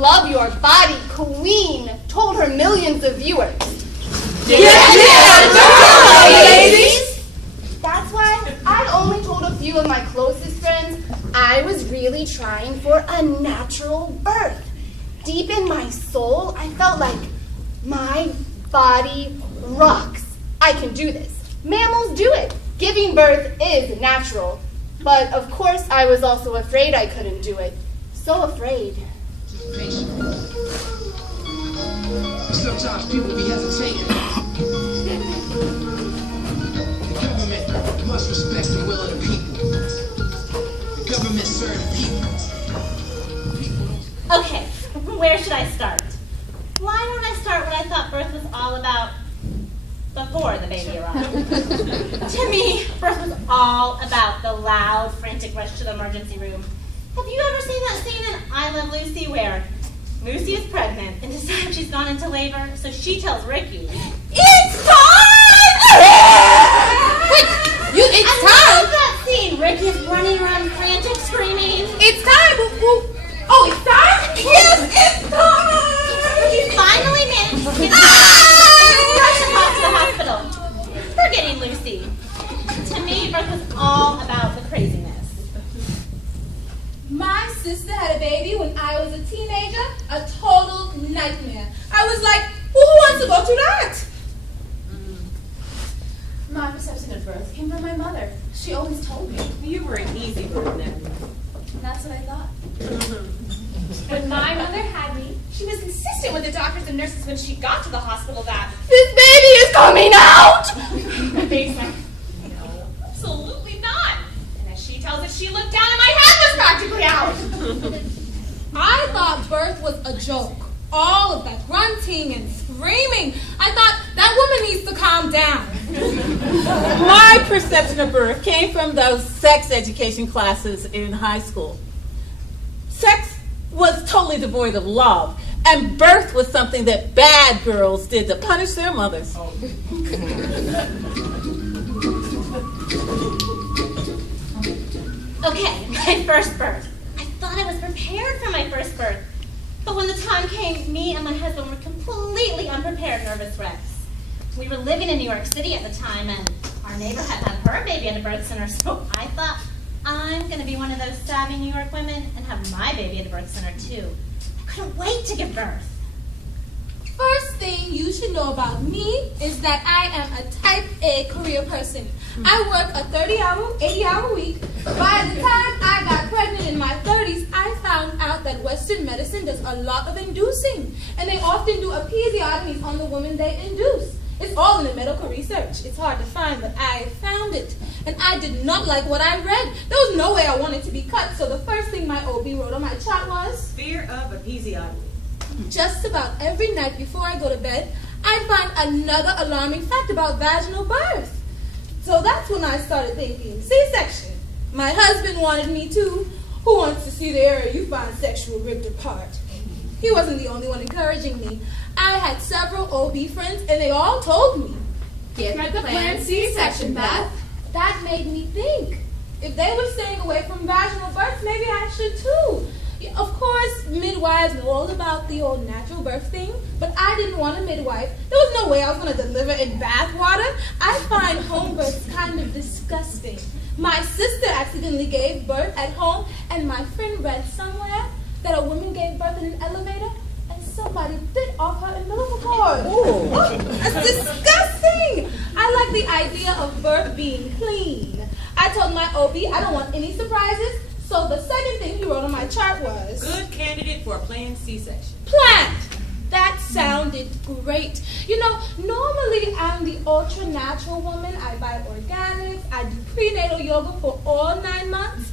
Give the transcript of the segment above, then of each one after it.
Love Your Body Queen told her millions of viewers. Ladies! That's why I only told a few of my closest friends I was really trying for a natural birth. Deep in my soul, I felt like my body rocks. I can do this. Mammals do it. Giving birth is natural. But of course, I was also afraid I couldn't do it. So afraid. Sometimes people be hesitating. The government must respect the will of the people. The government serves people. Okay, where should I start? Why don't I start what I thought birth was all about before the baby arrived? To me, birth was all about the loud, frantic rush to the emergency room. Have you ever seen that scene in I Love Lucy where Lucy is pregnant and decides she's gone into labor, so she tells Ricky, "It's time!" Wait, it's time? I love that scene. Ricky is running around frantic, screaming, It's time? Oh, it's time? Yes, it's time! He finally managed to get and rush him off to the hospital, forgetting Lucy. To me, birth was all about the craziness. My sister had a baby when I was a teenager, a total nightmare. I was like, who wants to go through that? My perception of birth came from my mother. She always told me. You were an easy bird then. That's what I thought. When my mother had me, she was insistent with the doctors and nurses when she got to the hospital that This baby is coming out! they said, no, absolutely not. And as she tells it, she looked down and my head was practically out. I thought birth was a joke. All of that grunting and screaming. I thought that woman needs to calm down. My perception of birth came from those sex education classes in high school. Sex was totally devoid of love, and birth was something that bad girls did to punish their mothers. Okay, my first birth. I thought I was prepared for my first birth. But when the time came, me and my husband were completely unprepared nervous wrecks. We were living in New York City at the time, and our neighbor had her baby at a birth center, so I thought, I'm going to be one of those savvy New York women and have my baby at a birth center, too. I couldn't wait to give birth. First thing you should know about me is that I am a type A career person. I work a 30-hour, 80-hour week. By the time I got pregnant in my 30s, I found out that Western medicine does a lot of inducing. And they often do episiotomies on the woman they induce. It's all in the medical research. It's hard to find, but I found it. And I did not like what I read. There was no way I wanted to be cut, so the first thing my OB wrote on my chart was Fear of episiotomy. just about every night before I go to bed, I find another alarming fact about vaginal birth. So that's when I started thinking, C-section. My husband wanted me to. Who wants to see the area you find sexual ripped apart? He wasn't the only one encouraging me. I had several OB friends, and they all told me, Get the planned C-section, Beth. That made me think. If they were staying away from vaginal birth, maybe I should too. Of course, midwives know all about the old natural birth thing, but I didn't want a midwife. There was no way I was going to deliver in bath water. I find home births kind of disgusting. My sister accidentally gave birth at home, and my friend read somewhere that a woman gave birth in an elevator, and somebody bit off her umbilical cord. Ooh. Oh, that's disgusting. I like the idea of birth being clean. I told my OB I don't want any surprises. So the second thing he wrote on my chart was Good candidate for a planned C-section. plant. That sounded great. You know, normally I'm the ultra-natural woman. I buy organics. I do prenatal yoga for all 9 months.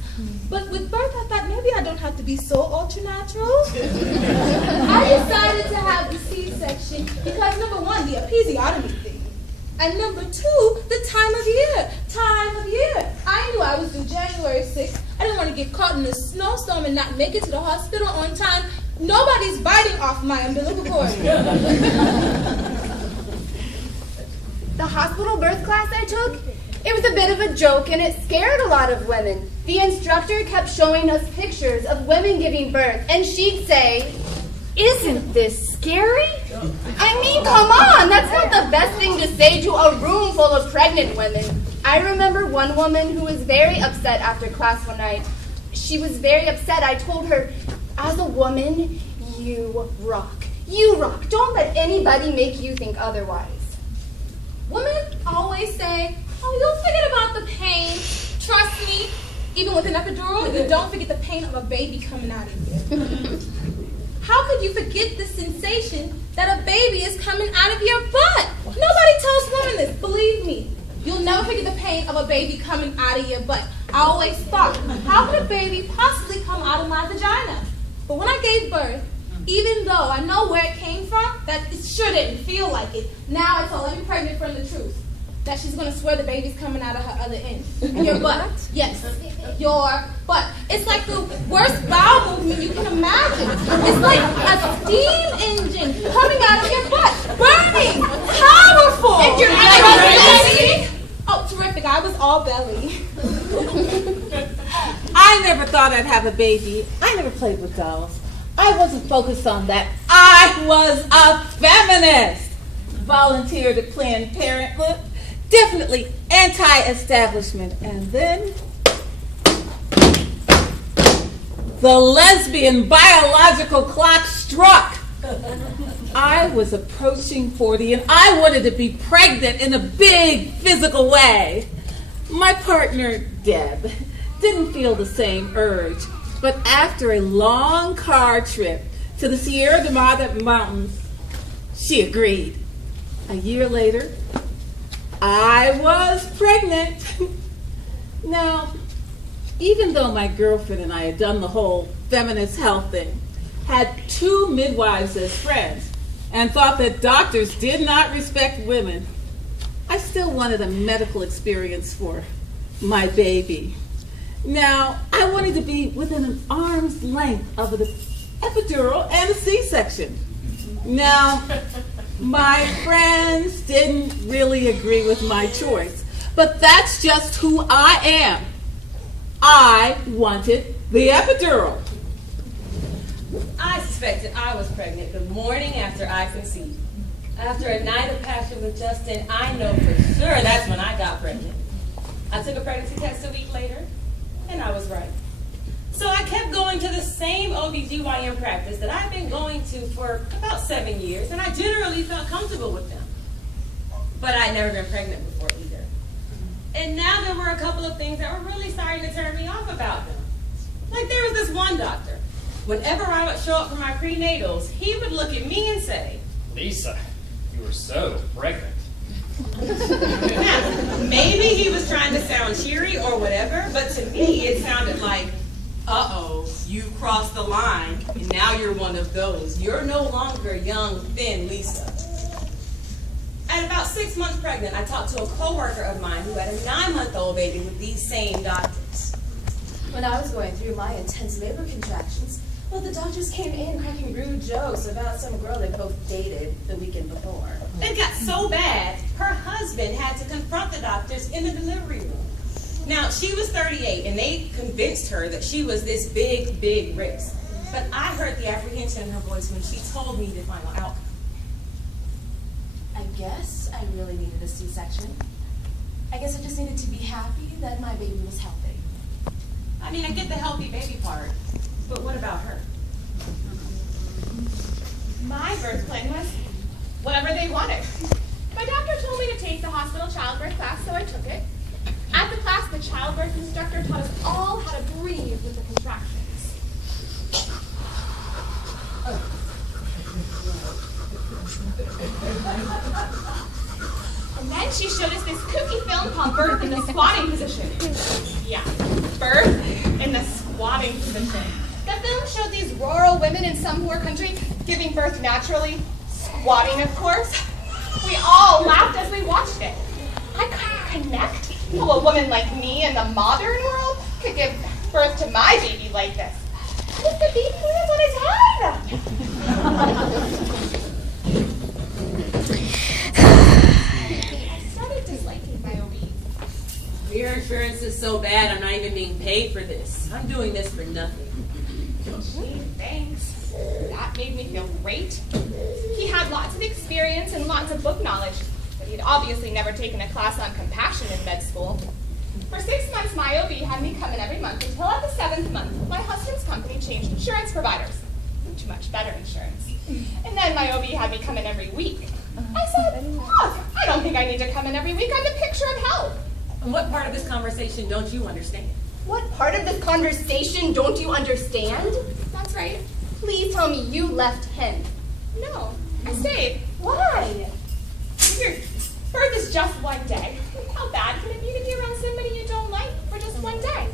But with birth, I thought maybe I don't have to be so ultra-natural. I decided to have the C-section because, number one, the episiotomy thing. And number two, the time of year. Time of year. I knew I was due January 6th. I didn't want to get caught in a snowstorm and not make it to the hospital on time. Nobody's biting off my umbilical cord. The hospital birth class I took, it was a bit of a joke and it scared a lot of women. The instructor kept showing us pictures of women giving birth, and she'd say, Isn't this scary? I mean, come on, that's not the best thing to say to a room full of pregnant women. I remember one woman who was very upset after class one night. She was very upset. I told her, as a woman, you rock. You rock. Don't let anybody make you think otherwise. Women always say, oh, don't forget about the pain. Trust me, even with an epidural, you don't forget the pain of a baby coming out of you. How could you forget the sensation that a baby is coming out of your butt? Nobody tells women this, believe me. You'll never forget the pain of a baby coming out of your butt. I always thought, how could a baby possibly come out of my vagina? But when I gave birth, even though I know where it came from, that it sure didn't feel like it. Now I told every pregnant friend the truth, that she's going to swear the baby's coming out of her other end. Your butt. Yes, your butt. It's like the worst bowel movement you can imagine. It's like a steam engine coming out of your butt. Burning. Powerful. And you're belly. Oh, terrific. I was all belly. I never thought I'd have a baby. I never played with dolls. I wasn't focused on that. I was a feminist. Volunteered at Planned Parenthood. Definitely anti-establishment. And then the lesbian biological clock struck. I was approaching 40 and I wanted to be pregnant in a big physical way. My partner, Deb, didn't feel the same urge, but after a long car trip to the Sierra Nevada mountains, she agreed. A year later, I was pregnant. Now, even though my girlfriend and I had done the whole feminist health thing, had 2 midwives as friends, and thought that doctors did not respect women, I still wanted a medical experience for my baby. Now, I wanted to be within an arm's length of an epidural and a C-section. Now, my friends didn't really agree with my choice, but that's just who I am. I wanted the epidural. I suspected I was pregnant the morning after I conceived. After a night of passion with Justin, I know for sure that's when I got pregnant. I took a pregnancy test a week later, and I was right. So I kept going to the same OBGYN practice that I've been going to for about 7 years, and I generally felt comfortable with them. But I'd never been pregnant before either. And now there were a couple of things that were really starting to turn me off about them. Like there was this one doctor. Whenever I would show up for my prenatals, he would look at me and say, Lisa, you were so pregnant. Now, maybe he was trying to sound cheery or whatever, but to me it sounded like, uh-oh, you crossed the line, and now you're one of those. You're no longer young, thin Lisa. At about 6 months pregnant, I talked to a coworker of mine who had a 9-month-old baby with these same doctors. When I was going through my intense labor contractions, well, the doctors came in cracking rude jokes about some girl they both dated the weekend before. It got so bad, her husband had to confront the doctors in the delivery room. Now, she was 38, and they convinced her that she was this big, big risk. But I heard the apprehension in her voice when she told me the final outcome. I guess I really needed a C-section. I guess I just needed to be happy that my baby was healthy. I mean, I get the healthy baby part, but what about her? My birth plan was whatever they wanted. My doctor told me to take the hospital childbirth class, so I took it. At the class, the childbirth instructor taught us all how to breathe with the contractions. And then she showed us this kooky film called Birth in the Squatting Position. Yeah, Birth in the Squatting Position. The film showed these rural women in some poor country giving birth naturally, squatting, of course. We all laughed as we watched it. I couldn't connect how a woman like me in the modern world could give birth to my baby like this. With the baby hairs on his head. I started disliking my OBs. Your insurance is so bad, I'm not even being paid for this. I'm doing this for nothing. Gee, thanks. That made me feel great. He had lots of experience and lots of book knowledge, but he'd obviously never taken a class on compassion in med school. For 6 months, my OB had me come in every month until at the 7th month, my husband's company changed insurance providers to much better insurance. And then my OB had me come in every week. I said, look, I don't think I need to come in every week. I'm the picture of health. And what part of this conversation don't you understand? What part of this conversation don't you understand? That's right. Please tell me you left him. No, I stayed. Why? Your birth is just one day. How bad can it be to be around somebody you don't like for just one day?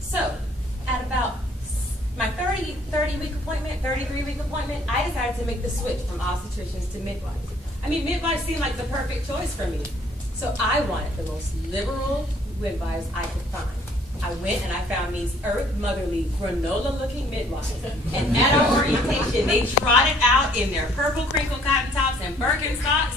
So, at about my 33-week appointment, I decided to make the switch from obstetricians to midwives. I mean, midwives seemed like the perfect choice for me. So I wanted the most liberal midwives I could find. I went and I found these earth motherly granola-looking midwives. And at our orientation, they trotted out in their purple crinkle cotton tops and Birkenstocks.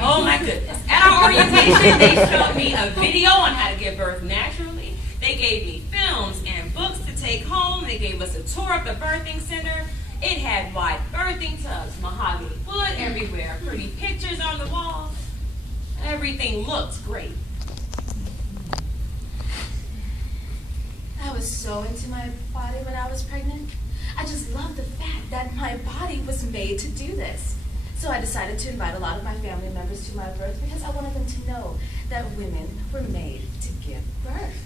Oh my goodness. At our orientation, they showed me a video on how to give birth naturally. They gave me films and books to take home. They gave us a tour of the birthing center. It had wide birthing tubs, mahogany wood everywhere, pretty pictures on the wall. Everything looked great. I was so into my body when I was pregnant. I just loved the fact that my body was made to do this. So I decided to invite a lot of my family members to my birth because I wanted them to know that women were made to give birth.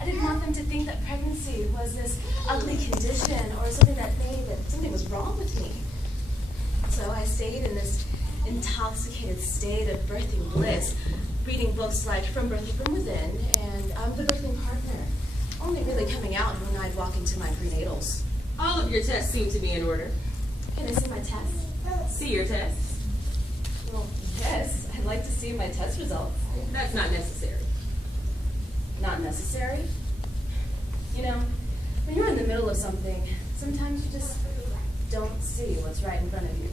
I didn't want them to think that pregnancy was this ugly condition or something that something was wrong with me. So I stayed in this intoxicated state of birthing bliss, reading books like From Birthing From Within and I'm the Birthing Partner, only really coming out when I'd walk into my prenatals. All of your tests seem to be in order. Can I see my tests? See your tests. Well, yes, I'd like to see my test results. That's not necessary. Not necessary? You know, when you're in the middle of something, sometimes you just don't see what's right in front of you.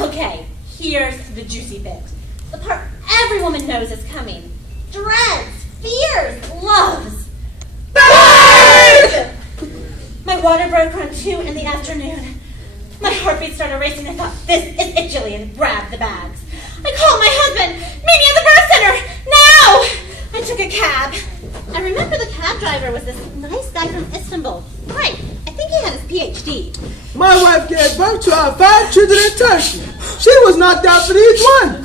Okay, here's the juicy bit. The part every woman knows is coming. Dreads, fears, loves. Birth! My water broke around 2 in the afternoon. My heartbeat started racing. I thought, this is it, Jillian. Grab the bags. I called my husband. Meet me at the birth center. Now! I took a cab. I remember the cab driver was this nice guy from Istanbul. Right. I think he had his PhD. My wife gave birth to our 5 children in Turkey. She was knocked out for each one.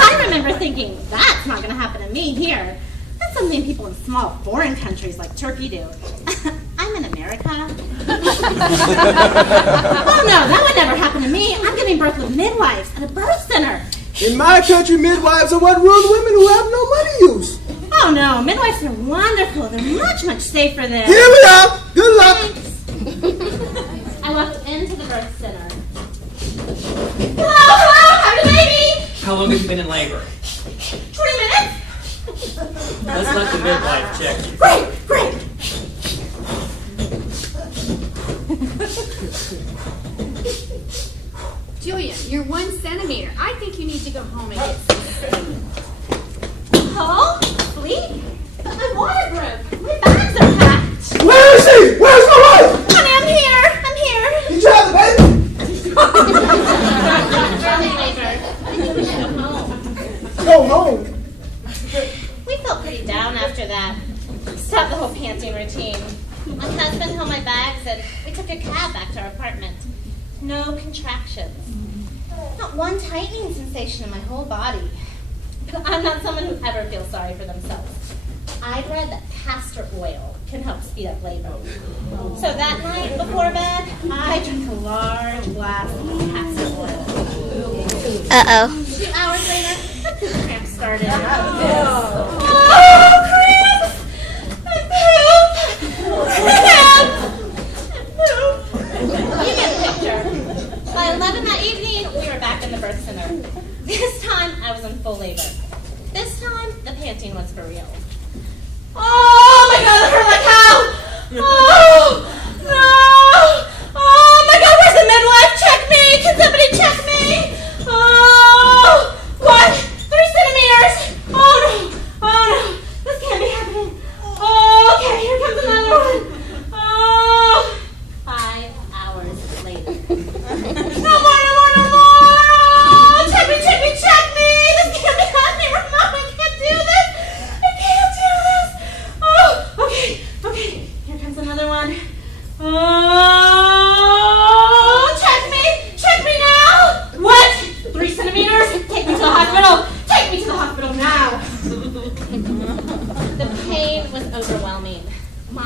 I remember thinking, that's not going to happen to me here. That's something people in small foreign countries like Turkey do. I'm in America. Oh no, that would never happen to me. I'm giving birth with midwives at a birth center. In my country, midwives are what rule women who have no money use. Oh no, midwives are wonderful. They're much, much safer than... Here we are. Good luck. Thanks. I walked into the birth center. Hello, how's the baby? How long have you been in labor? 20 minutes. Let's let the midwife check you. Great. Julia, you're 1 centimeter. I think you need to go home and get some sleep. Oh, sleep? But my water broke. My bags are packed. Where is he? Where's my wife? Honey, I'm here. Did you have the baby? I think we should go home. Go home. We felt pretty down after that. Stopped the whole panting routine. My husband held my bags and we took a cab back to our apartment. No contractions. Not one tightening sensation in my whole body. But I'm not someone who ever feels sorry for themselves. I've read that castor oil can help speed up labor. So that night before bed, I drank a large glass of castor oil. Uh-oh. 2 hours later, the poop cramps started. Oh, cramps! You get the picture. By 11 that evening, we were back in the birth center. This time, I was in full labor. This time, the panting was for real. Oh my God, it hurt like hell! Oh, no! Oh my God, where's the midwife? Check me! Can somebody check me? Oh!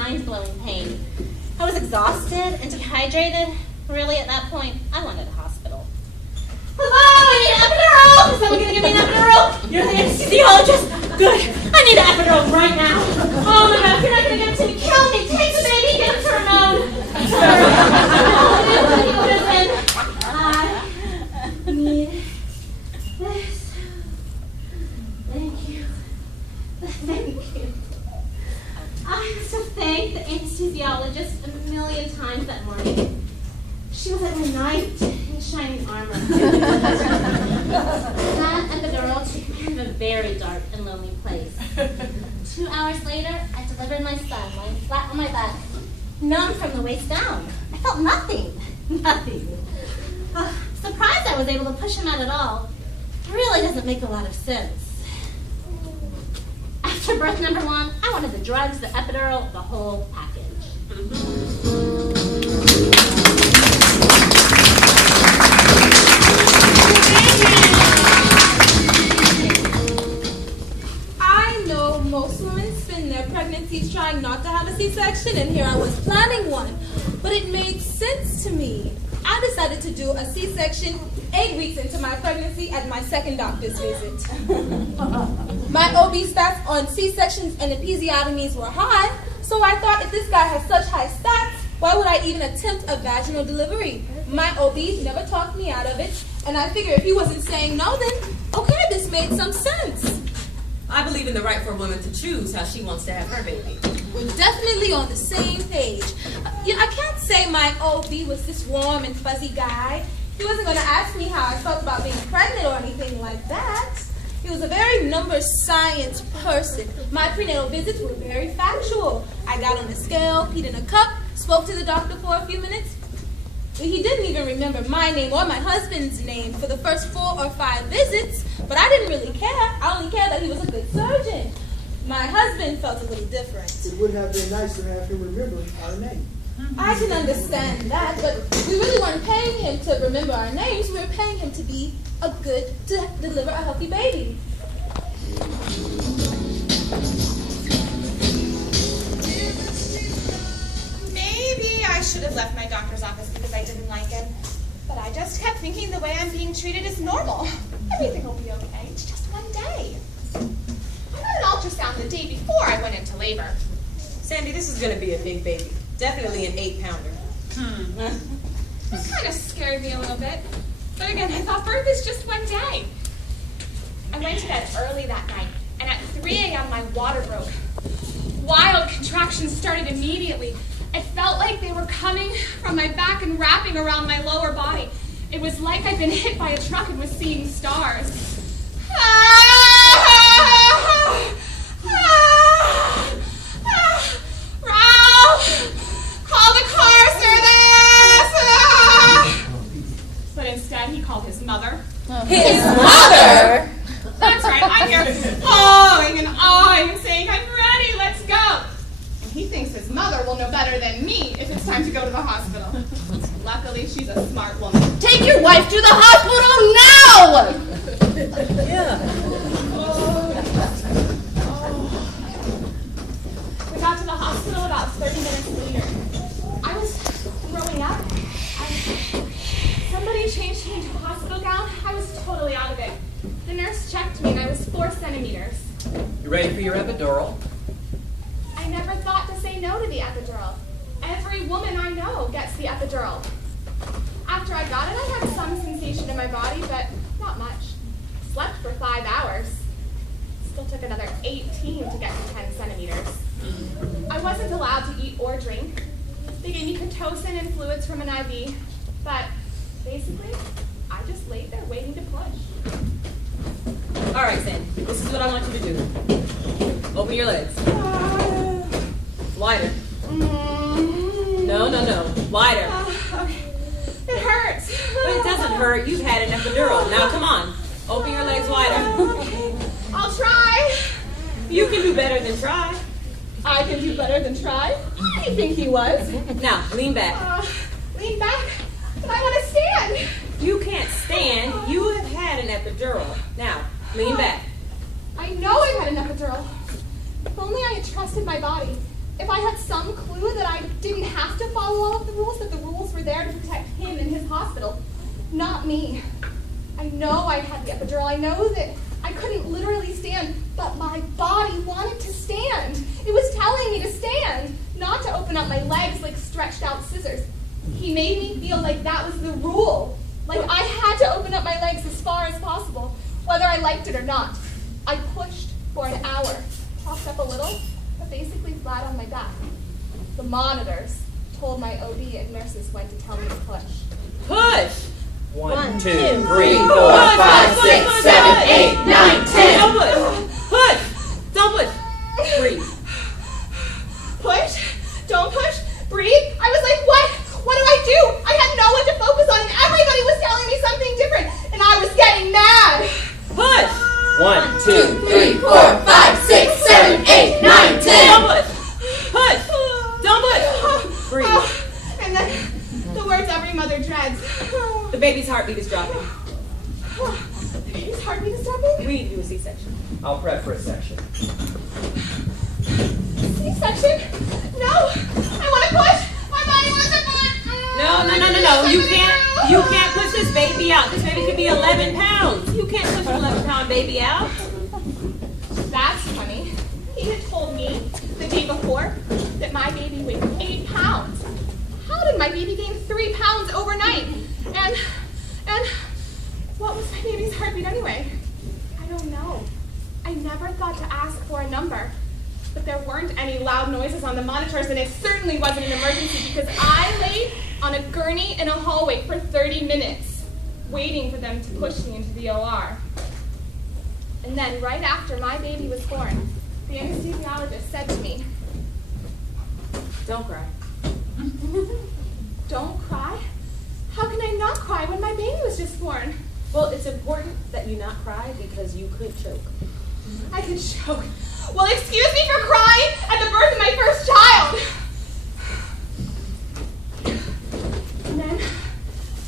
mind-blowing pain. I was exhausted and dehydrated. Really, at that point, I wanted a hospital. Hello, I need an epidural! Is someone going to give me an epidural? You're the anesthesiologist? Good. I need an epidural right now. Oh my God, you're not going to give it to me. Kill me. Take the baby. Give it to Ramon. I need this. Thank you. Thank you. I must have thanked the anesthesiologist a million times that morning. She was like a knight in shining armor. That epidural took me to a very dark and lonely place. 2 hours later, I delivered my son lying flat on my back, numb from the waist down. I felt nothing. Nothing. Surprised I was able to push him out at all. Really doesn't make a lot of sense. After birth number 1, I wanted the drugs, the epidural, the whole package. I know most women spend their pregnancies trying not to have a C-section, and here I was planning one. But it made sense to me. I decided to do a C-section 8 weeks into my pregnancy at my second doctor's visit. My OB stats on C-sections and episiotomies were high, so I thought if this guy has such high stats, why would I even attempt a vaginal delivery? My OB never talked me out of it, and I figured if he wasn't saying no, then okay, this made some sense. I believe in the right for a woman to choose how she wants to have her baby. We're definitely on the same page. I can't say my OB was this warm and fuzzy guy. He wasn't going to ask me how I felt about being pregnant or anything like that. He was a very numbers science person. My prenatal visits were very factual. I got on a scale, peed in a cup, spoke to the doctor for a few minutes. He didn't even remember my name or my husband's name for the first 4 or 5 visits, but I didn't really care. I only cared that he was a good surgeon. My husband felt a little different. It would have been nice to have him remember our name. I can understand that, but we really weren't paying him to remember our names. We were paying him to deliver a healthy baby. Maybe I should have left my doctor's office because I didn't like him. But I just kept thinking the way I'm being treated is normal. Everything will be okay. It's just one day. I got an ultrasound the day before I went into labor. Sandy, this is going to be a big baby. Definitely an 8-pounder. This kind of scared me a little bit. But again, I thought birth is just one day. I went to bed early that night, and at 3 a.m. my water broke. Wild contractions started immediately. It felt like they were coming from my back and wrapping around my lower body. It was like I'd been hit by a truck and was seeing stars. Ralph! Call the car service! But instead, he called his mother. His mother? That's right, I'm here awing and awing and saying, I'm ready, let's go. And he thinks his mother will know better than me if it's time to go to the hospital. Luckily, she's a smart woman. Take your wife to the hospital now! Yeah. We got to the hospital about 30 minutes later. I was throwing up. Somebody changed me into a hospital gown. I was totally out of it. The nurse checked me and I was 4 centimeters. You ready for your epidural? I never thought to say no to the epidural. Every woman I know gets the epidural. After I got it, I had some sensation in my body, but not much. Slept for 5 hours. Still took another 18 to get to 10 centimeters. I wasn't allowed to eat or drink. They gave me Pitocin and fluids from an IV, but basically, I just laid there waiting to push. All right, Sandy. This is what I want you to do. Open your legs. Wider. No. Wider. Okay. It hurts. But it doesn't hurt. You've had an epidural. Now, come on. Open your legs wider. Okay. I'll try. You can do better than try. I can do better than try. Who do you think he was? Now, lean back. Lean back? But I want to stand. You can't stand. You have had an epidural. Now, lean back. I know I've had an epidural. If only I had trusted my body. If I had some clue that I didn't have to follow all of the rules, that the rules were there to protect him and his hospital, not me. I know I had the epidural. I know that I couldn't literally stand, but my body wanted to stand. It was telling me to stand, not to open up my legs like stretched out scissors. He made me feel like that was the rule. Like I had to open up my legs as far as possible, whether I liked it or not. I pushed for an hour, propped up a little, but basically flat on my back. The monitors told my OB and nurses when to tell me to push. Push! 1, 2, 3, 4, 5, 6, 7, 8, 9, 10. Don't push! Push! Don't push! Breathe. Push? Don't push? Breathe? I was like, what? What do I do? I had no one to focus on, and everybody was telling me something different, and I was getting mad. Push! 1, 2, 3, 4, 5, 6, 7, 8, 9, 10. Don't push! Push! Don't push! Breathe. And then the words every mother dreads. The baby's heartbeat is dropping. The baby's heartbeat is dropping? We need to do a C-section. I'll prep for a section. C-section? No! I want to push! My body wants to push! No. You can't push this baby out. This baby could be 11 pounds. You can't push an 11-pound baby out. That's funny. He had told me the day before that my baby weighed 8 pounds. How did my baby gain 3 pounds overnight? And what was my baby's heartbeat anyway? I don't know. I never thought to ask for a number. But there weren't any loud noises on the monitors, and it certainly wasn't an emergency because I laid on a gurney in a hallway for 30 minutes, waiting for them to push me into the OR. And then right after my baby was born, the anesthesiologist said to me, Don't cry. Don't cry? How can I not cry when my baby was just born? Well, it's important that you not cry because you could choke. I could choke. Well, excuse me for crying at the birth of my first child. And then,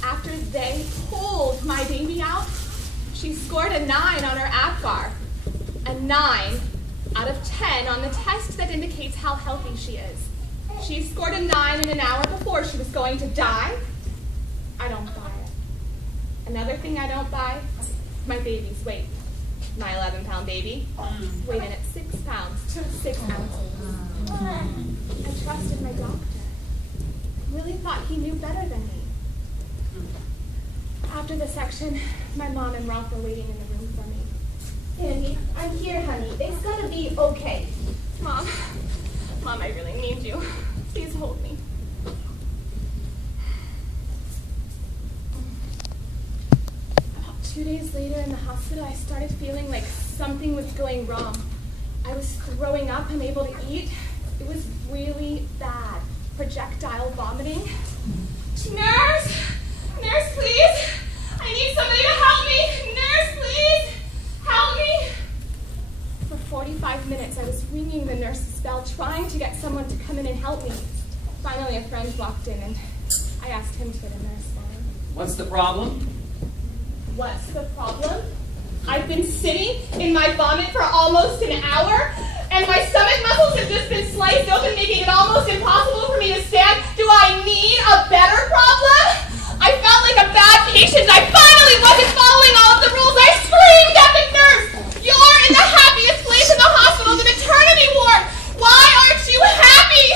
after they pulled my baby out, she scored a 9 on her APGAR. A 9 out of 10 on the test that indicates how healthy she is. She scored a 9 in an hour before she was going to die. I don't buy it. Another thing I don't buy, my baby's weight. My 11-pound baby weighed in at 6 pounds, 6 ounces. I trusted my doctor. I really thought he knew better than me. After the section, my mom and Ralph were waiting in the room for me. Andy, I'm here, honey. It's gonna be okay. Mom, I really need you. Please hold me. About 2 days later in the hospital, I started feeling like something was going wrong. I was throwing up, unable to eat. It was really bad. Projectile vomiting. Nurse! Nurse, please! I need somebody to help me! Nurse, please! Help me! For 45 minutes, I was ringing the nurse's bell, trying to get someone to come in and help me. Finally, a friend walked in, and I asked him to get a nurse for me. What's the problem? What's the problem? I've been sitting in my vomit for almost an hour, and my stomach muscles have just been sliced open, making it almost impossible for me to stand. Do I need a better problem? I felt like a bad patient. I finally wasn't following all of the rules. I screamed at the nurse. You're in the happiest place in the hospital, the maternity ward. Why aren't you happy?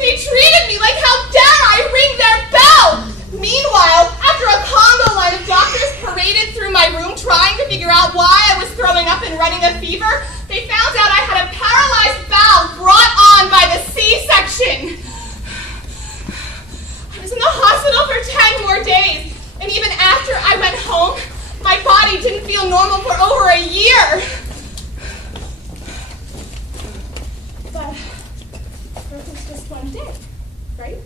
They treated me like how dare I ring their bell. Meanwhile, after a Congo line of doctors paraded through my room trying to figure out why I was throwing up and running a fever, they found out I had a paralyzed bowel brought on by the C-section. I was in the hospital for 10 more days, and even after I went home, my body didn't feel normal for over a year. But birth is just one day, right?